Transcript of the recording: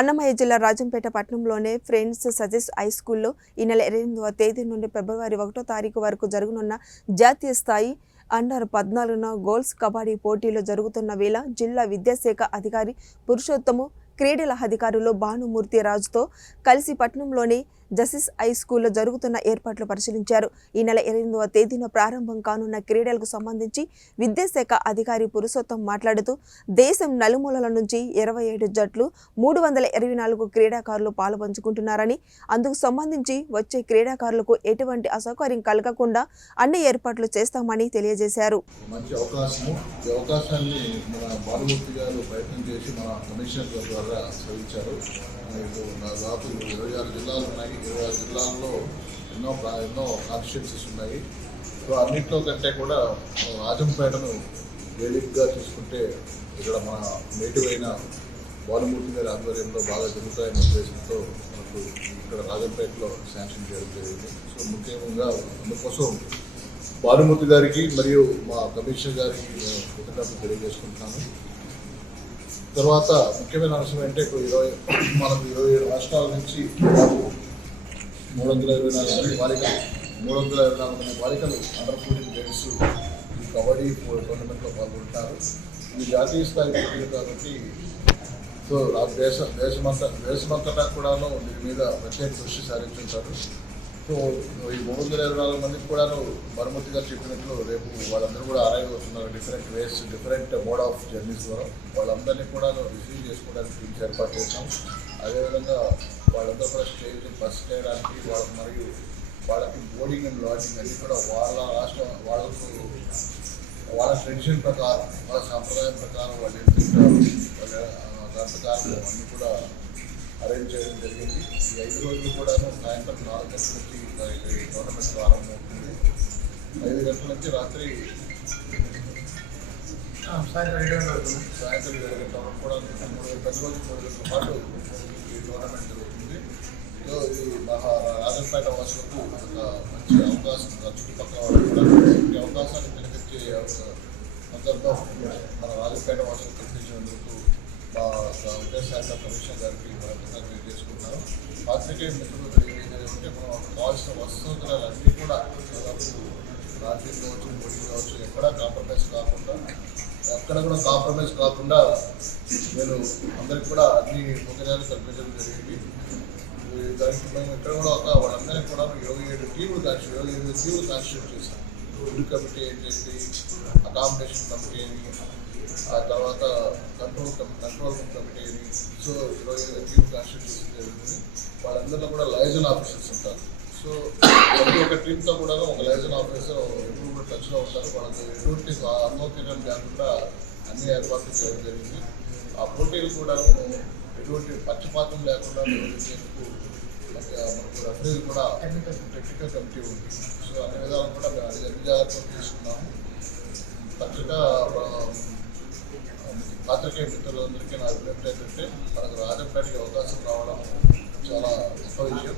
అన్నమయ్య జిల్లా రాజంపేట పట్టణంలోని friends సజెస్ high స్కూల్లో ఈ నెల 28వ తేదీ నుండి ఫిబ్రవరి 1వ తారీఖు వరకు జరగనున్న జాతీయ స్థాయి అండర్ 14 గర్ల్స్ కబడ్డీ పోటీలు జరుగుతున్న వేళ జిల్లా విద్యాశాఖ అధికారి పురుషోత్తము క్రీడల అధికారులు భానుమూర్తి రాజుతో కలిసి పట్టణంలోని జసిస్ హై స్కూల్లో జరుగుతున్న ఏర్పాట్లు పరిశీలించారు. ఈ నెల 28వ తేదీన ప్రారంభం కానున్న క్రీడలకు సంబంధించి విద్యాశాఖ అధికారి పురుషోత్తం మాట్లాడుతూ దేశం నలుమూలల నుంచి 27 జట్లు 324 క్రీడాకారులు పాలుపంచుకుంటున్నారని, అందుకు సంబంధించి వచ్చే క్రీడాకారులకు ఎటువంటి అసౌకర్యం కలగకుండా అన్ని ఏర్పాట్లు చేస్తామని తెలియజేశారు. మంచి అవకాశము ఈ అవకాశాన్ని మన భానుమూర్తి గారు ప్రయత్నం చేసి మన కమిషనర్ ద్వారా సాధించారు. దాదాపు 26 జిల్లాలు ఉన్నాయి. 26 జిల్లాల్లో ఎన్నో కాన్స్టిట్యున్సీస్ ఉన్నాయి. సో అన్నింటిలో కంటే కూడా రాజంపేటను వేదికగా తీసుకుంటే ఇక్కడ మన నేటివ్ అయిన భానుమూర్తి గారి ఆధ్వర్యంలో బాగా జరుగుతాయనే ఉద్దేశంతో మనకు ఇక్కడ రాజంపేటలో శాంక్షన్ చేయడం జరిగింది. సో ముఖ్యంగా అందుకోసం భానుమూర్తి గారికి మరియు మా కమిషనర్ గారికి కృతజ్ఞతలు తెలియజేసుకుంటున్నాను. తర్వాత ముఖ్యమైన అంశం అంటే ఇప్పుడు మనకు 27 రాష్ట్రాల నుంచి 324 మంది బాలికలు అండర్ 14 గేమ్స్ ఈ కబడ్డీ టోర్నమెంట్లో పాల్గొంటారు. ఇది జాతీయ స్థాయి పోటీలు కాబట్టి సో దేశమంతటా కూడాను దీని మీద ప్రత్యేక దృష్టి సారించుంటారు. సో ఈ 324 మందికి కూడాను భానుమూర్తి గారు చెప్పినట్లు రేపు వాళ్ళందరూ కూడా అరైవ్ అవుతున్నారు. డిఫరెంట్ మోడ్ ఆఫ్ జర్నీస్ ద్వారా వాళ్ళందరినీ కూడా రిసీవ్ చేసుకోవడానికి టీమ్స్ ఏర్పాటు చేస్తాం. అదేవిధంగా వాళ్ళందరూ కూడా స్టేజ్ బస్ చేయడానికి మరియు వాళ్ళకి బోర్డింగ్ అండ్ లాడ్జింగ్ అన్నీ కూడా వాళ్ళ ట్రెడిషన్ ప్రకారం వాళ్ళ సాంప్రదాయం ప్రకారం వాళ్ళు ఏం తింటారు దాని ప్రకారం అన్నీ కూడా అరేంజ్ చేయడం జరిగింది. ఈ 5 రోజులు కూడా సాయంత్రం 4 గంటల నుంచి ఈ టోర్నమెంట్ ప్రారంభమవుతుంది. 5 గంటల నుంచి రాత్రి సాయంత్రం 7 గంటల వరకు కూడా ప్రతిరోజు 3 గంటల పాటు ఈ టోర్నమెంట్ జరుగుతుంది. సో ఇది రాజంపేట వాసులకు ఒక మంచి అవకాశం, చుట్టుపక్కల వాళ్ళు కూడా ఈ అవకాశాన్ని కనిపించే సందర్భం మన రాజంపేట వాసులకు కనిపించినందుకు మా విద్యాశాఖ కమిషనర్ గారికి కృతజ్ఞతలు తెలియజేసుకుంటున్నాను. పాత్రికేయ మిత్రులు తెలియజేయాలంటే మనం కావాల్సిన వసతులు అన్నీ కూడా దాదాపు రాత్రి కావచ్చు, బోర్డింగ్ కావచ్చు, ఎక్కడ కూడా కాంప్రమైజ్ కాకుండా నేను అందరికి కూడా అన్ని సౌకర్యాలు కల్పించడం జరిగింది. దానికి మేము ఇక్కడ కూడా వాళ్ళందరినీ కూడా 27 టీములు కాన్స్టిట్యూట్ చేశాం. ఫుడ్ కమిటీ ఏంటి, అకామిడేషన్ కమిటీ అని, ఆ తర్వాత కంట్రోల్ రూమ్ కమిటీ అని. సో 27 టీమ్ కాన్స్టిట్యూషన్ జరుగుతుంది. వాళ్ళందరిలో కూడా లైజన్ ఆఫీసర్స్ ఉంటారు. సో ప్రతి ఒక్క టీంతో కూడా ఒక లైజన్ ఆఫీసర్ ఎప్పుడు కూడా టచ్లో ఉంటారు. వాళ్ళకి ఎటువంటి అసౌకర్యం లేకుండా అన్ని ఏర్పాట్లు చేయడం జరిగింది. ఆ పోటీలు కూడా ఎటువంటి పక్షపాతం లేకుండా నిర్వహించేందుకు మనకు రెఫరీలు కూడా టెక్నికల్ కమిటీ ఉంది. సో అన్ని విధాలు కూడా మేము అన్ని జాగ్రత్తలు తీసుకున్నాము. తక్షగా పాత్రికేయ మిత్రులందరికీ నా విజ్ఞప్తి ఏంటంటే మనకు రాజంపేటకి అవకాశం రావడం చాలా గొప్ప విషయం.